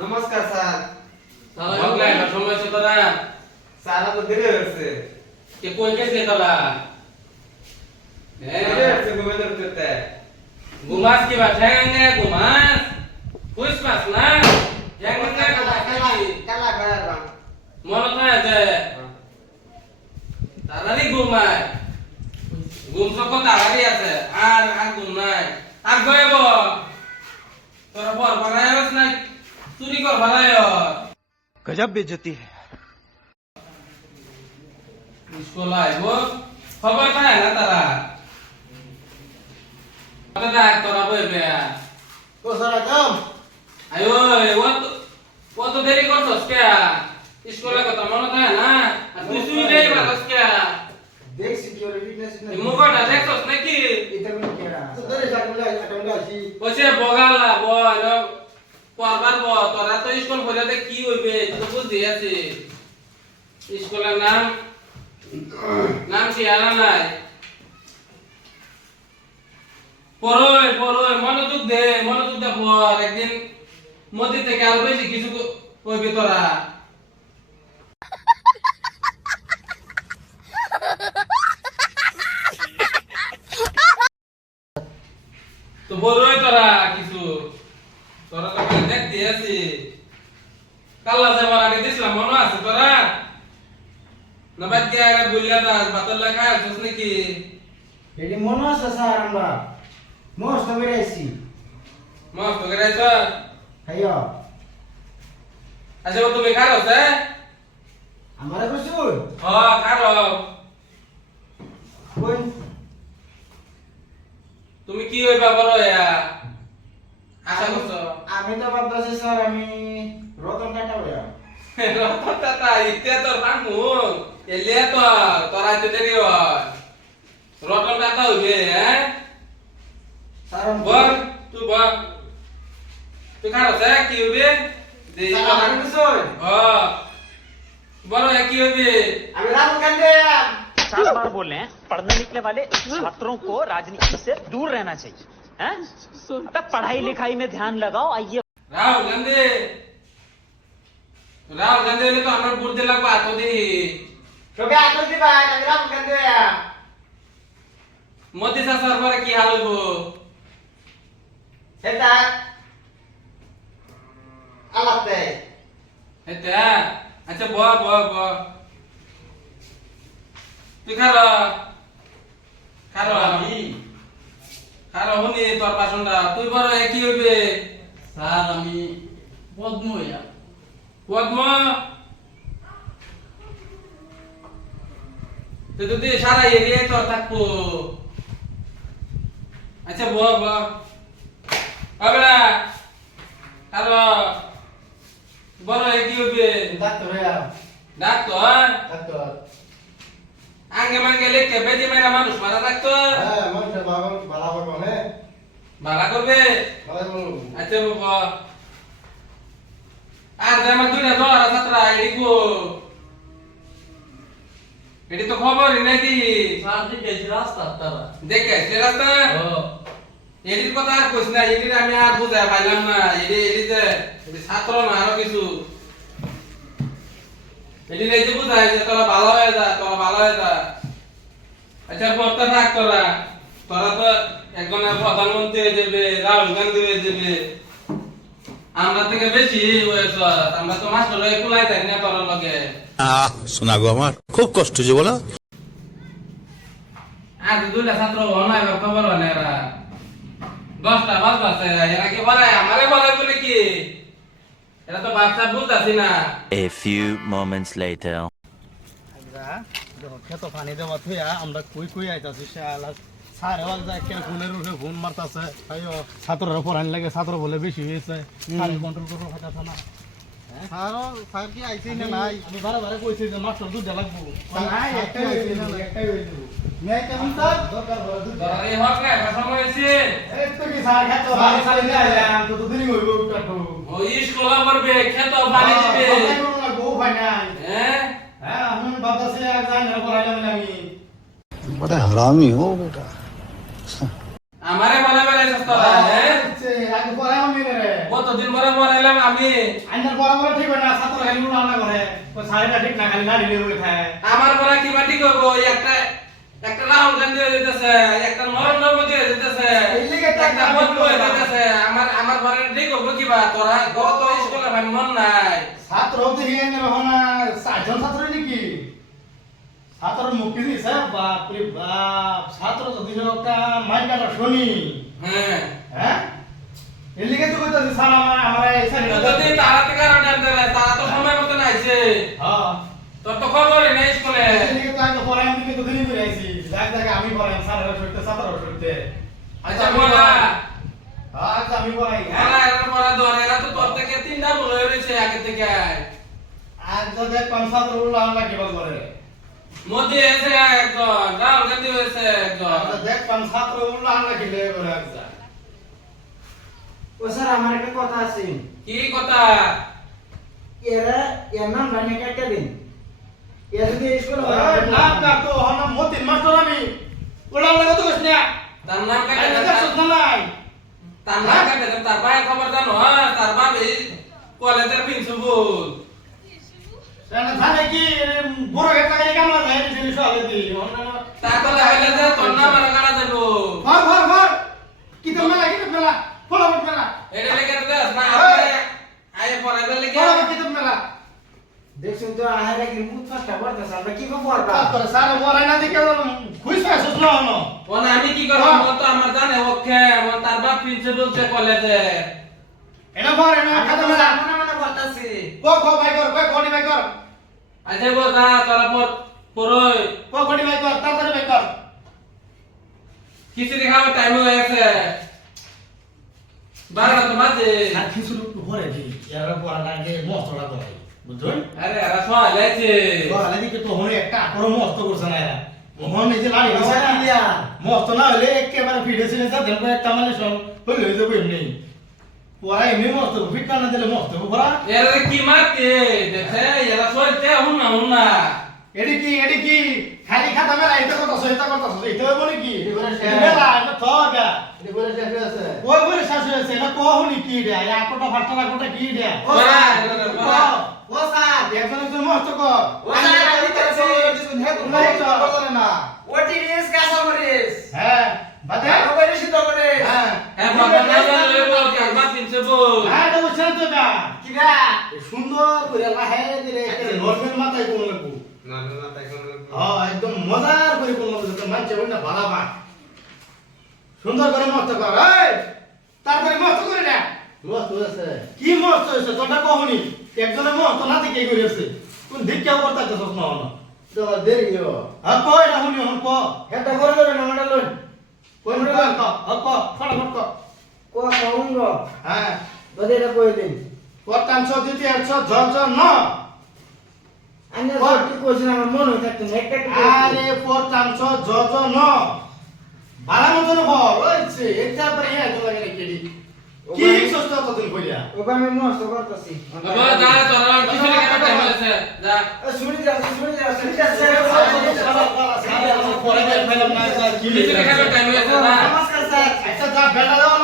নমস্কার স্যার। বগলাই না সময় তো তোরা স্যার তো দেরি হয়েছে। কে কই গেছে তোরা দেরি হয়েছে ঘুমিয়ে ধরতে। ঘুমাস কি বা ঠ্যাঙ্গে ঘুমাস কইস পাস না ঠ্যাঙ্গে কালা খারাপ। মনে থাকে যে তাড়াতাড়ি ঘুমায় ঘুম তো কত তাড়াতাড়ি আছে আর আর ঘুম নাই আর গয়েব তোরা বর বানায়স না চুরি কর বানায় गजब बेइज्जती है। স্কুল আইব খবর পায় না তারা কত ডাক তোরা বইবে ও স্যার কাম। আয়ো ও তো দেরি করছস কে স্কুলে কথা মনে থাকে না আর তুই শুই দেই বারস কে দেখ সিকিউরিটি না এই মুখটা দেখছস নাকি এটা কোন কেরা? তো দেরি থাকলে এটা আসি। ওসে বগালা বয় পরবার ব তোরা তো স্কুল পড়াতে কি হইবে তুই তো বুঝি আছে স্কুলের নাম নাম কি আনা নাই পড়ই মনোযোগ দে পড় একদিন মধ্যে থেকে আরো বেশি কিছু কইবি তোরা তো বলই তোরা কিছু তোরা তো দেখতে আছি কাল্লা যাবার আগে দিছিলাম মনে আছে তোরা না বাদ দিয়ে আগে বললা দাস বাতল লেখা আছিস নাকি এটি মনে আছে স্যার আমরা মস্ত বেড়াইছি। মস্ত গেরাইছ হাইয়া আচ্ছা তুমি খারো সে আমারে কইছুন খারো কোন তুমি কি হইবা বড় আশা করছো আমি তো ভাবতাছি স্যার আমি রতন টাটা হইয়া। রতনটা ইতে তোর পাঙ্গু এলিয়া তো তোরা তো দেরি হয় রতন টাটা হইবে হ্যাঁ স্যার বল তুই খারো সে কি হইবে স্যার আমারে কইছুন বড় কি হইবে আমি রাহুল গান্ধী। 7 बार बोल रहे हैं पढ़ने निकले वाले छात्रों को राजनीति से दूर रहना चाहिए हैं? अबे पढ़ाई लिखाई में ध्यान लगाओ आइए রাহুল গান্ধী হলে তো আমার বুদ্ধি লাগবে এত দিই তোকে আতো দিবা আমি রাহুল গান্ধী হইয়া। মোদি শাসন পরে কি হাল হইব এটা আলাতে এটা আচ্ছা ব তুই খারো শুনি তোর পাশনটা তুই বড় কি হইবে স্যার আমি পদ্ম হইয়া পদ্ম তুই যদি সারা এরিয়ায় তোর থাকবো আচ্ছা ব আবেলা খারো বড় কি হইবে ডাক্তার হইয়া। ডাক্তার ডাক্তার আঙ্গে মাঙ্গে লেখকে বেদি মেরা মানুষ মারা ডাক্তার হ্যাঁ মানুষের বাবা ভালো হবে মানে ভালো করবে ভালো বলুন। আচ্ছা বাবা আর যে আমার দুইটা জ্বর আছে তারা এদিকো এটি তো খবরই নাই দি স্যার দেখেছি রাস্তা তারা দেখে সে রাস্তা এটির কথা আর কইস না এটির আমি আর বুঝাই পাইলাম না এটি ছাত্র না আরো কিছু এটির এই যে বুঝাই যে তোরা ভালো হয়ে যা আচ্ছা পড়তে থাক তোরা তো একজনের প্রধানমন্ত্রী হয়ে যাবে রাহুল গান্ধী হয়ে যাবে আমরা থেকে বেশি হয়েছ আমরা তো মাস্টার হয়ে কুলাই থাকি না করার লগে শোনা গো আমার খুব কষ্ট হচ্ছে বলো আর দুইটা ছাত্র অনায় খবর হয় না এরা 10টা বাজছে এরা কি বলে আমারে বলে বলে কি এরা তো বাচ্চা বুঝতাছি না A few moments later. খেত পানি দেওয়া থইয়া আমরা কই আইতাছি শালা সারে ওয়াল যায় কেন ফোনের উপরে ফোন মারতাছে আইও ছাত্ররা পড়ান লাগে ছাত্র বলে বেশি হয়েছে সারে কন্ট্রোল করতে পারতাছ না স্যার কি আইছে না নাই আমি বারে কইছি যে মাস্টার দুধ লাগবো নাই একটাই হইছে না একটাই হইছে মেয়ে কেমন স্যার দরকার বড় দুধ এই হক না সময় হইছে এই তো কি স্যার খেত পানি সারি নিয়ে আইলাম তো দিনই হইব কাটো ওই স্কুল করবে খেত পানি দিবে গো ভাই নাই হ্যাঁ হ্যাঁ আমি বাতাসে এক যাই না পড়াইলাম আমি बड़ा हरामी हो बेटा আমারে বলে বলে সস্তা হ্যাঁ আগে পড়াইলাম রে কত বহুদিন পরে পড়াইলাম আমি। আইনার বরাবর ঠিক হয় না ছাত্র খালি উড়ানা করে ও সাইডটা ঠিক না খালি না ঢিলে বলে খায় আমার পড়া কি বাটি করব? একটা রাহুল গান্ধী হয়ে যেতেছে, একটা নরেন্দ্র মোদী হয়ে যেতেছে, একটা বন্ধু হয়ে যেতেছে। আমার পড়া ঠিক করবো কিবা? তোরা কত স্কুলে ভাই মন নাই। ছাত্র দেখি না হনা 4 জন ছাত্র নাকি ছাত্র মুক্তি দিছে বাপ রে বাপ ছাত্র যদি একটা মাইকাটা শুনি হ্যাঁ হ্যাঁ এলিগে তো কইতাছি স্যার আমার এই স্যার তো যদি তারা থেকে আরো ডান দেয়, তারা তো সময় মতো নাইছে। হ্যাঁ তোর তো খবরই নেই স্কুলে। এলিগে তো আমি পড়াই দিকে তো দিনই করে আইছি যাক আমি পড়াই স্যারের সইতে ছাত্রর সইতে আচ্ছা বলা আচ্ছা আমি পড়াই বলা এরা পড়া ধরে, এরা তো তোর থেকে 3টা ভুল হয়ে রয়েছে আগে থেকে। আজ তো দেখ কোন ছাত্র উল্লা আল্লাহ কি বল করে মোদি হয়েছে একজন, রাহুল গান্ধী হয়েছে একজন। আচ্ছা দেখ কোন ছাত্র উল্লা আল্লাহ কি লে করে আচ্ছা ও স্যার আমার একটা কথা আছে কি কথা? এর নাম জানি কেটে দিন এর যদি স্কুল না না তো হনা মতিন মাস্টার আমি উল্লা আল্লাহ কত কইছ না তার নাম আই কাটে না সুত নাই তার নাম কাটে তার ভাই খবর জানো? হ্যাঁ, তার বাপ এই কলেজের প্রিন্সিপাল। সেনা জানে কি বড় একটা গাড়ি কামলা যায় দিলি সবে দি তার কথা হইলে যে তোর নাম আর কাটা যাবো। ঘর কি তো মেলা ফলাফট মেলা এটা লেগে তো দেখ না আয় পড়াইবে লেগে। ফলাফট কি তো মেলা দেখছেন তো আহারে কি মুখ ফাটা পড়তেছে আমরা কি করব তোর সারা বড়াই না দিকে খুশ পাইছস না হনো ওনা আমি কি করব? ও তো আমার জানে ওকে, ও তার বাপ প্রিন্সিপাল সে কলেজে। এনা বড় না খাতা মেলা মনে করতেছি কো ভাই কর কোডি ভাই কর আচ্ছা বল যা তোরা পড়ই। কোডি ভাই কর তাড়াতাড়ি ভাই কর খিচুড়ি খাওয়ার টাইম হয়ে গেছে, 12টা তো বাজে। আর কিছু লোক ঘরে দি এরা পড়া লাগে মস্তলা করে বুঝছেন আরে এরা সবাই লাইছে। বড়ালে দিকে তো হনে একটা আকর মস্ত করছ না এরা মোহন এই যে লাড়ি ও আছে কি দিয়া মস্ত না হলে একেবারে ফিডেছে না দেন একটা মানে সব হইলে হয়ে যাবে এমনি পড়া এমনি মস্ত ফিট না দিলে মস্ত পড়া এরা কি মারতে দেখে? এরা সইতে হুন না এডি কি খালি খাতা মেলা এটা কথা সহিতা কথা এটা বলে কি এবারে শেষ। মেলা এটা থগা এটা বলে শেষ আছে ওই বলে শাশু আছে এটা কোহনি কি রে একটা ফাটা কোটা কি রে ও স্যার ও স্যার একজন একজন মস্ত কর ও স্যার আমি তো নাই তো করে না ওটিডিএস কাসামরিস হ্যাঁ বাদে ওরে সিদ্ধ করে হ্যাঁ হ্যাঁ বাবা না জানলে বল কার বাপ প্রিন্সিপাল। হ্যাঁ তো বুঝছেন তো না কিরা সুন্দর করে লাহে দিলে নরমাল মাথায় কোন লাগবো হ্যাঁ একদম মজার করে কোন লাগবো তো মানছে না ভালো বা সুন্দর করে মস্ত কর এই তাড়াতাড়ি মস্ত করে না মস্ত আছে কি মস্ত হইছে তোটা কহনি একজনে মস্ত না থেকে করে আছে কোন দিককে করতে চাস না হন তো দেরি হো আর কই না হুনি হন ক এটা করে দেবে না মাডা লই কোন ক ক ফটাফট ক কো কাউন গো হ্যাঁ বদে এটা কই দিন পটাংশ দ্বিতীয় জ ন আমি সব কি কইছিলাম আমার মনে থাকতো না একটা একটু আরে পটাংশ জ ন ভালো মতন বল ওইছে এটা পরে হ্যাঁ তো লাগে কেডি কি সস্ত কতদিন কইয়া ওবা আমি মস্ত করতেছি বাবা যা তোরা খিচুড়ি খাওয়ার টাইম হয়েছে যা। শুনি যাচ্ছে পরে ফেলাম না কি খিচুড়ি খাওয়ার টাইম হয়েছে যা। নমস্কার স্যার আচ্ছা যা বেটা দাও